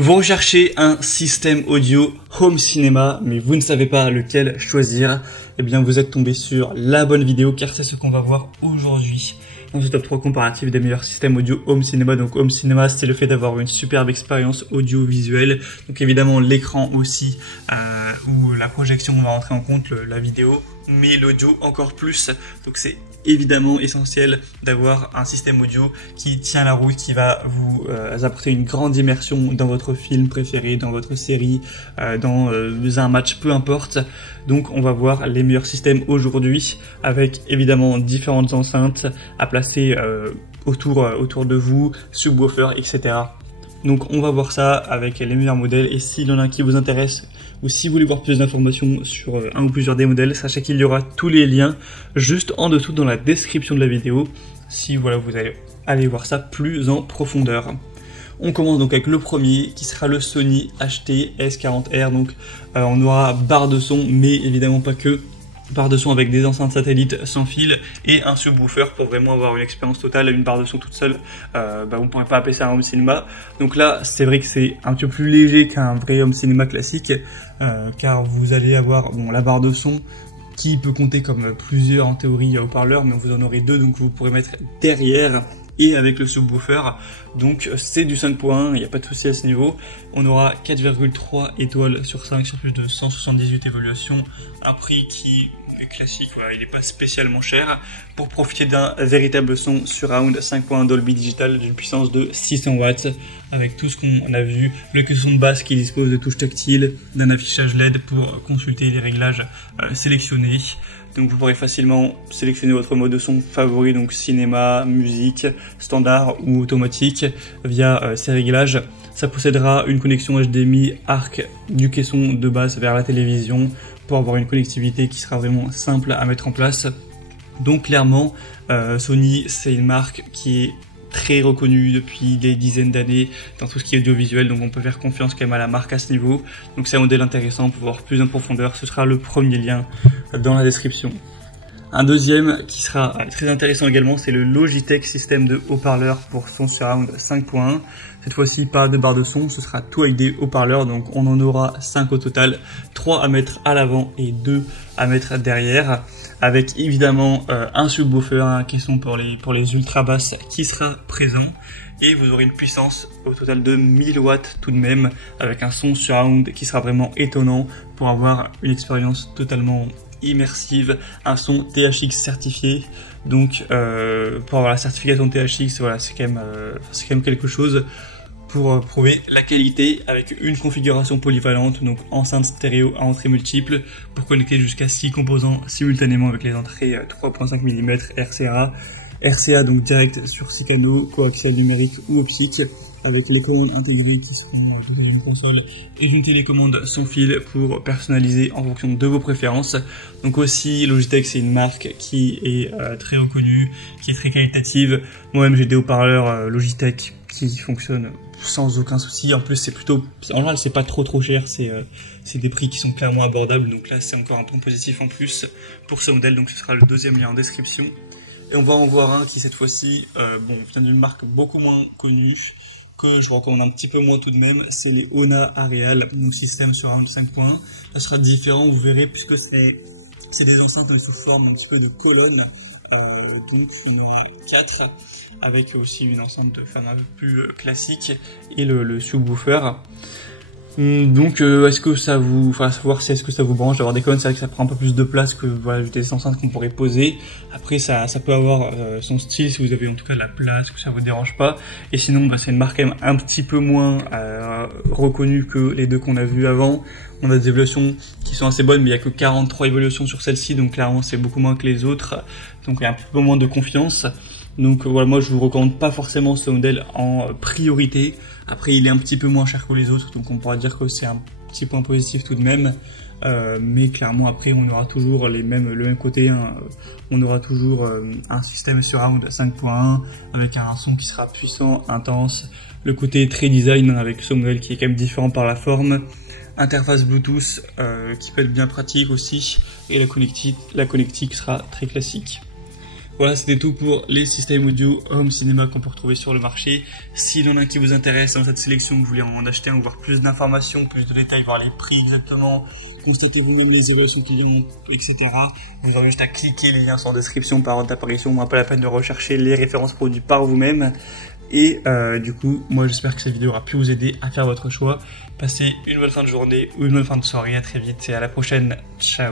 Vous recherchez un système audio home cinéma, mais vous ne savez pas lequel choisir. Eh bien, vous êtes tombé sur la bonne vidéo, car c'est ce qu'on va voir aujourd'hui dans ce top 3 comparatif des meilleurs systèmes audio home cinéma. Donc, home cinéma, c'est le fait d'avoir une superbe expérience audiovisuelle. Donc, évidemment, l'écran aussi, où la projection va rentrer en compte la vidéo, mais l'audio encore plus. Donc, c'est évidemment essentiel d'avoir un système audio qui tient la route, qui va vous apporter une grande immersion dans votre film préféré, dans votre série, dans un match, peu importe. Donc on va voir les meilleurs systèmes aujourd'hui, avec évidemment différentes enceintes à placer autour de vous, subwoofer, etc. Donc on va voir ça avec les meilleurs modèles, et s'il y en a un qui vous intéresse, ou si vous voulez voir plus d'informations sur un ou plusieurs des modèles, sachez qu'il y aura tous les liens juste en dessous dans la description de la vidéo, si voilà, vous allez aller voir ça plus en profondeur. On commence donc avec le premier, qui sera le Sony HT-S40R. Donc on aura barre de son, mais évidemment pas que. Barre de son avec des enceintes satellites sans fil et un subwoofer pour vraiment avoir une expérience totale. Une barre de son toute seule, vous ne pourrez pas appeler ça un home cinéma. Donc là, c'est vrai que c'est un peu plus léger qu'un vrai home cinéma classique, car vous allez avoir la barre de son qui peut compter comme plusieurs en théorie haut-parleurs, mais vous en aurez deux, donc vous pourrez mettre derrière et avec le subwoofer. Donc c'est du 5.1, il n'y a pas de souci à ce niveau. On aura 4,3 étoiles sur 5 sur plus de 178 évaluations, un prix qui est classique, voilà, il n'est pas spécialement cher, pour profiter d'un véritable son surround 5.1 Dolby Digital d'une puissance de 600 watts, avec tout ce qu'on a vu, le son de basse qui dispose de touches tactiles, d'un affichage LED pour consulter les réglages sélectionnés. Donc vous pourrez facilement sélectionner votre mode de son favori, donc cinéma, musique, standard ou automatique, via ces réglages. Ça possédera une connexion HDMI ARC du caisson de base vers la télévision, pour avoir une connectivité qui sera vraiment simple à mettre en place. Donc clairement, Sony, c'est une marque qui est très reconnue depuis des dizaines d'années dans tout ce qui est audiovisuel, donc on peut faire confiance quand même à la marque à ce niveau. Donc c'est un modèle intéressant pour voir plus en profondeur, ce sera le premier lien dans la description. Un deuxième qui sera très intéressant également, c'est le Logitech système de haut-parleurs pour son surround 5.1. Cette fois-ci, pas de barre de son, ce sera tout avec des haut-parleurs, donc on en aura 5 au total, 3 à mettre à l'avant et 2 à mettre derrière, avec évidemment un subwoofer, un caisson pour les ultra basses qui sera présent, et vous aurez une puissance au total de 1000 watts tout de même, avec un son surround qui sera vraiment étonnant pour avoir une expérience totalement immersive, un son THX certifié. Donc pour avoir la certification THX, voilà, c'est quand même quelque chose pour prouver la qualité, avec une configuration polyvalente, donc enceinte stéréo à entrée multiple pour connecter jusqu'à 6 composants simultanément avec les entrées 3.5 mm RCA, donc direct sur 6 canaux, coaxial numérique ou optique, avec les commandes intégrées qui seront dans une console et une télécommande sans fil pour personnaliser en fonction de vos préférences. Donc aussi, Logitech, c'est une marque qui est très reconnue, qui est très qualitative. Moi-même, j'ai des haut-parleurs Logitech qui fonctionnent sans aucun souci. En plus, c'est plutôt, en général, c'est pas trop cher, c'est des prix qui sont clairement abordables. Donc là, c'est encore un point positif en plus pour ce modèle. Donc ce sera le deuxième lien en description. Et on va en voir un qui, cette fois-ci, vient d'une marque beaucoup moins connue, que je recommande un petit peu moins tout de même, c'est les Ona Areal, donc système surround 5.1. Ça sera différent, vous verrez, puisque c'est des enceintes sous forme un petit peu de colonne. Donc il y en a 4, avec aussi une enceinte un peu plus classique et le subwoofer. Donc est-ce que ça vous, savoir si est-ce que ça vous branche d'avoir des colonnes, c'est vrai que ça prend un peu plus de place que voilà, des enceintes qu'on pourrait poser. Après ça peut avoir son style si vous avez en tout cas de la place, que ça vous dérange pas. Et sinon c'est une marque quand même un petit peu moins reconnue que les deux qu'on a vus avant. On a des évaluations qui sont assez bonnes, mais il y a que 43 évaluations sur celle-ci, donc clairement c'est beaucoup moins que les autres, donc il y a un petit peu moins de confiance. Donc voilà, moi je vous recommande pas forcément ce modèle en priorité. Après il est un petit peu moins cher que les autres, donc on pourra dire que c'est un petit point positif tout de même. Mais clairement après on aura toujours le même côté, hein. On aura toujours un système surround 5.1 avec un son qui sera puissant, intense, le côté très design avec ce modèle qui est quand même différent par la forme, interface Bluetooth qui peut être bien pratique aussi, et la connectique sera très classique. Voilà, c'était tout pour les systèmes audio home cinéma qu'on peut retrouver sur le marché. S'il y en a un qui vous intéresse dans cette sélection, que vous voulez en acheter ou voir plus d'informations, plus de détails, voir les prix exactement, constatez vous-même les évaluations clients, etc. Vous aurez juste à cliquer, les liens sont en description, par ordre d'apparition, ou pas la peine de rechercher les références produits par vous-même. Et du coup, moi j'espère que cette vidéo aura pu vous aider à faire votre choix. Passez une bonne fin de journée ou une bonne fin de soirée, à très vite et à la prochaine. Ciao.